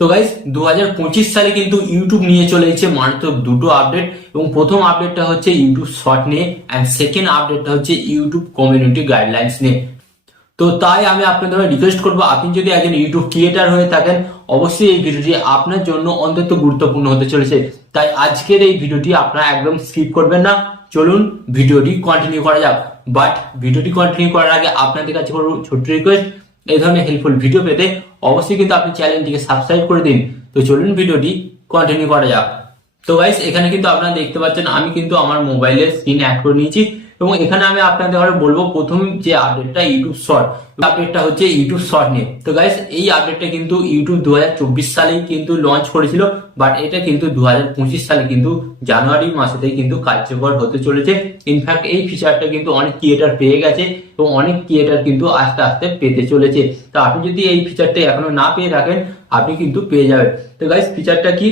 তো গাইস 2025 সালে কিন্তু ইউটিউব নিয়ে চলে এসেছে মাত্র দুটো আপডেট, এবং প্রথম আপডেটটা হচ্ছে ইউটিউব শর্ট নিয়ে, এন্ড সেকেন্ড আপডেটটা হচ্ছে ইউটিউব কমিউনিটি গাইডলাইন্স নিয়ে। তো তাই আমি আপনাদের রিকোয়েস্ট করবো, আপনি যদি একজন ইউটিউব ক্রিয়েটার হয়ে থাকেন, অবশ্যই এই ভিডিওটি আপনার জন্য অত্যন্ত গুরুত্বপূর্ণ হতে চলেছে। তাই আজকের এই ভিডিওটি আপনারা একদম স্কিপ করবেন না। চলুন ভিডিওটি কন্টিনিউ করা যাক। বাট ভিডিওটি কন্টিনিউ করার আগে আপনাদের কাছে করবো ছোট্ট রিকোয়েস্ট, এই ধরনের হেল্পফুল ভিডিও পেতে অবশ্যই কিন্তু আপনি চ্যানেলটিকে সাবস্ক্রাইব করে দিন। তো চলুন ভিডিওটি কন্টিনিউ করা যাক। তো গাইস এখানে কিন্তু আপনারা দেখতে পাচ্ছেন আমি কিন্তু আমার মোবাইলের স্ক্রিন অ্যাড করে নিয়েছি, এবং এখানে আমি আপনাদের বলবো প্রথম যে আপডেটটা ইউটিউব শর্ট আপডেটটা হচ্ছে ইউটিউব শর্ট নিয়ে। তো গাইস এই আপডেটটা কিন্তু ইউটিউব 2024 সালেই কিন্তু লঞ্চ করেছিল, বাট এটা কিন্তু 2025 সালে কিন্তু জানুয়ারি মাসেতেই কিন্তু কার্যকর হতে চলেছে। ইনফ্যাক্ট এই ফিচারটা কিন্তু অনেক ক্রিয়েটার পেয়ে গেছে, এবং অনেক ক্রিয়েটার কিন্তু আস্তে আস্তে পেতে চলেছে। তো আপনি যদি এই ফিচারটা এখনো না পেয়ে রাখেন, আপনি কিন্তু পেয়ে যাবেন। তো গাইস ফিচারটা কি,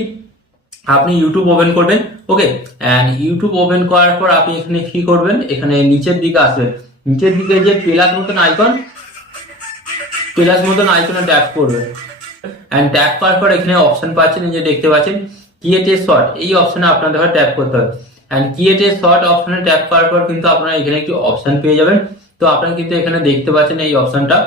আপনি ইউটিউব ওপেন করবেন, ওকে, এন্ড ইউটিউব ওপেন করার পর আপনি এখানে কি করবেন, এখানে নিচের দিকে আসবেন, নিচের দিকে যে প্লাস মতন আইকনে ট্যাপ করবেন, এন্ড ট্যাপ করার পর এখানে অপশন পাচ্ছেন, এই যে দেখতে পাচ্ছেন ক্রিয়েট এ শর্ট, এই অপশনে আপনাদের ট্যাপ করতে হবে। এন্ড ক্রিয়েট এ শর্ট অপশনে ট্যাপ করার পর কিন্তু আপনারা এখানে একটি অপশন পেয়ে যাবেন। তো আপনারা কিন্তু এখানে দেখতে পাচ্ছেন এই অপশনটা।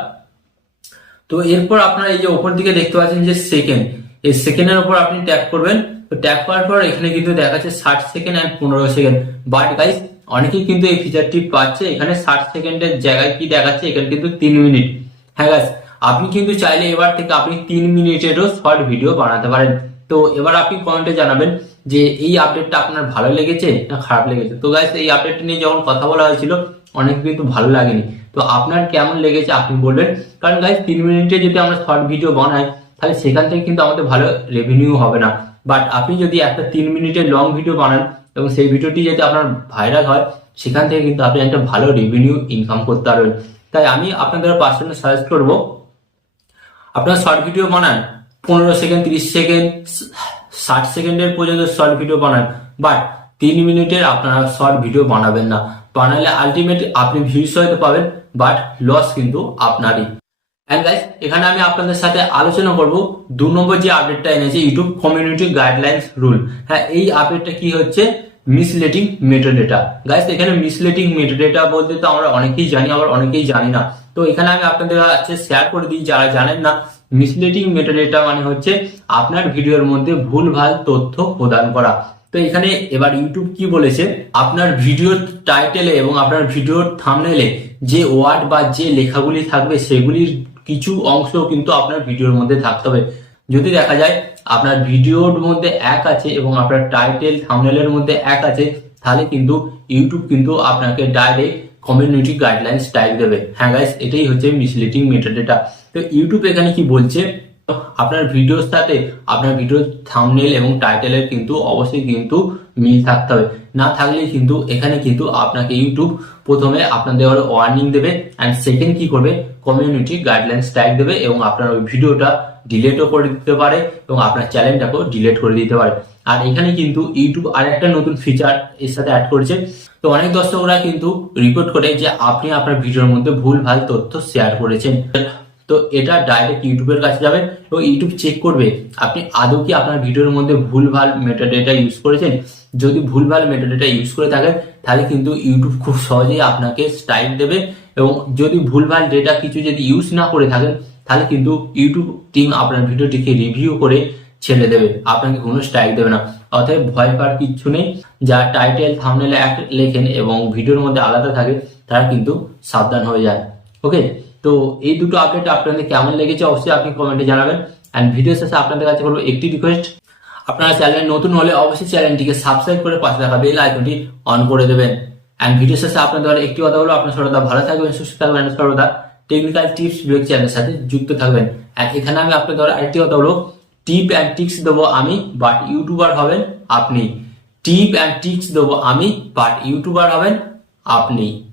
তো এরপর আপনারা এই যে উপর দিকে দেখতে পাচ্ছেন যে সেকেন্ড, এই সেকেন্ডের উপর আপনি ট্যাপ করবেন। তো ট্যাপ করার পর এখানে কিন্তু দেখাচ্ছে 60 second and 15 second. But guys অনেকেই কিন্তু এই ফিচারটি পাচ্ছে, এখানে 60 সেকেন্ডের জায়গায় কি দেখাচ্ছে, এখানে কিন্তু 3 মিনিট। হ্যাঁ গাইস, আপনি কিন্তু চাইলে এবার থেকে আপনি 3 মিনিটেরও শর্ট ভিডিও বানাতে পারেন। তো এবার আপনি কমেন্টে জানাবেন যে এই আপডেটটা আপনার ভালো লেগেছে না খারাপ লেগেছে। তো গাইস এই আপডেটটা নিয়ে যখন কথা বলা হয়েছিল অনেক কিন্তু ভালো লাগেনি। তো আপনার কেমন লেগেছে আপনি বলবেন, কারণ গাইস 3 মিনিটে যদি আমরা শর্ট ভিডিও বানাই তাহলে সেখান থেকে কিন্তু আমাদের ভালো রেভিনিউ হবে না। বাট আপনি যদি একটা 3 মিনিটের লং ভিডিও বানান এবং সেই ভিডিওটি যদি আপনার ভাইরাল হয়, সেখান থেকে কিন্তু আপনি একটা ভালো রেভিনিউ ইনকাম করতে পারবেন। তাই আমি আপনাদের পার্সোনাল সাজেস্ট করবো, আপনারা শর্ট ভিডিও বানান, 15 সেকেন্ড, 30 সেকেন্ড, 60 সেকেন্ডের পর্যন্ত শর্ট ভিডিও বানান, বাট 3 মিনিটের আপনারা শর্ট ভিডিও বানাবেন না। বানালে আলটিমেট আপনি ভিউজ হয়তো পাবেন, বাট লস কিন্তু আপনারই। এন্ড গাইস এখানে আমি আপনাদের সাথে আলোচনা করব 2 নম্বর যে আপডেটটা এনেছে ইউটিউব কমিউনিটি গাইডলাইন্স রুল। হ্যাঁ, এই আপডেটটা কি হচ্ছে, মিসলেডিং মেটাডেটা। গাইস এখানে মিসলেডিং মেটাডেটা বলতে তো আমরা অনেকেই জানি, আবার অনেকেই জানি না। তো এখানে আমি আপনাদের কাছে শেয়ার করে দিই যারা জানেন না। মিসলেডিং মেটাডেটা মানে হচ্ছে আপনার ভিডিওর মধ্যে ভুলভাল তথ্য প্রদান করা। তো এখানে এবার ইউটিউব কি বলেছে, আপনার ভিডিওর টাইটেলে এবং আপনার ভিডিওর থাম্বনেইলে যে ওয়ার্ড বা যে লেখাগুলি থাকবে সেগুলির কিছু অংশ কিন্তু আপনার ভিডিওর মধ্যে থাকতে হবে। যদি দেখা যায় আপনার ভিডিওর মধ্যে এক আছে এবং আপনার টাইটেল থাম্বনেইলের মধ্যে এক আছে, তাহলে কিন্তু ইউটিউব কিন্তু আপনাকে ডাইরেক্ট কমিউনিটি গাইডলাইন্স টাইপ দেবে। হ্যাঁ গাইস, এটাই হচ্ছে মিসলিডিং মেটাডেটা। তো ইউটিউব এখানে কি বলছে, আপনার ভিডিওর সাথে আপনার ভিডিওর থাম্বনেইল এবং টাইটেলের কিন্তু অবশ্যই কিন্তু মিল থাকতে হবে। না থাকলে কিন্তু এখানে কিন্তু আপনাকে ইউটিউব প্রথমে আপনাদের ওয়ার্নিং দেবে, এন্ড সেকেন্ড কি করবে, কমিউনিটি গাইডলাইন্স ট্যাগ দেবে, এবং আপনার ওই ভিডিওটা ডিলেটও করে দিতে পারে এবং আপনার চ্যানেলটাকেও ডিলেট করে দিতে পারে। আর এখানে কিন্তু ইউটিউব আর একটা নতুন ফিচার এর সাথে অ্যাড করেছে। তো অনেক দর্শকরা কিন্তু রিপোর্ট করে যে আপনি আপনার ভিডিওর মধ্যে ভুলভাল তথ্য শেয়ার করেছেন। তো এটা ডাইরেক্ট ইউটিউবের কাছে যাবে এবং ইউটিউব চেক করবে আপনি আদৌ কি আপনার ভিডিওর মধ্যে ভুলভাল মেটাডেটা ইউজ করেছেন। যদি ভুলভাল মেটাডেটা ইউজ করে থাকেন তাহলে কিন্তু ইউটিউব খুব সহজেই আপনাকে স্ট্রাইক দেবে, এবং যদি ভুলভাল ডেটা কিছু যদি ইউজ না করে থাকেন তাহলে কিন্তু ইউটিউব টিম আপনার ভিডিওটিকে রিভিউ করে ছেড়ে দেবে, আপনাকে কোনো স্ট্রাইক দেবে না। অতএব ভয় পাওয়ার কিচ্ছু নেই। যা টাইটেল থাম্বনেইলে এক লেখেন এবং ভিডিওর মধ্যে আলাদা থাকে তারা কিন্তু সাবধান হয়ে যায়। ওকে, তো এই দুটো আপডেট আপনাদের কেমন লেগেছে অবশ্যই আপনি কমেন্টে জানাবেন। এন্ড ভিডিও শেষে আপনাদের কাছে বলবো একটি রিকোয়েস্ট, আপনারা চ্যানেলে নতুন হলে অবশ্যই চ্যানেলটিকে সাবস্ক্রাইব করে পাশে থাকা বেল আইকনটি অন করে দেবেন। এন্ড ভিডিও শেষে আপনাদের একটি কথা বলবো, আপনার সর্বদা ভালো থাকবেন, সুস্থ থাকবেন, সর্বদা টেকনিক্যাল টিপস ভিডিও চ্যানেলের সাথে যুক্ত থাকবেন। এন্ড এখানে আমি আপনাদের আরেকটি কথা বলবো, টিপ অ্যান্ড টিক্স দেবো আমি, বাট ইউটিউবার হবেন আপনি। টিপ অ্যান্ড টিক্স দেবো আমি, বাট ইউটিউবার হবেন আপনি।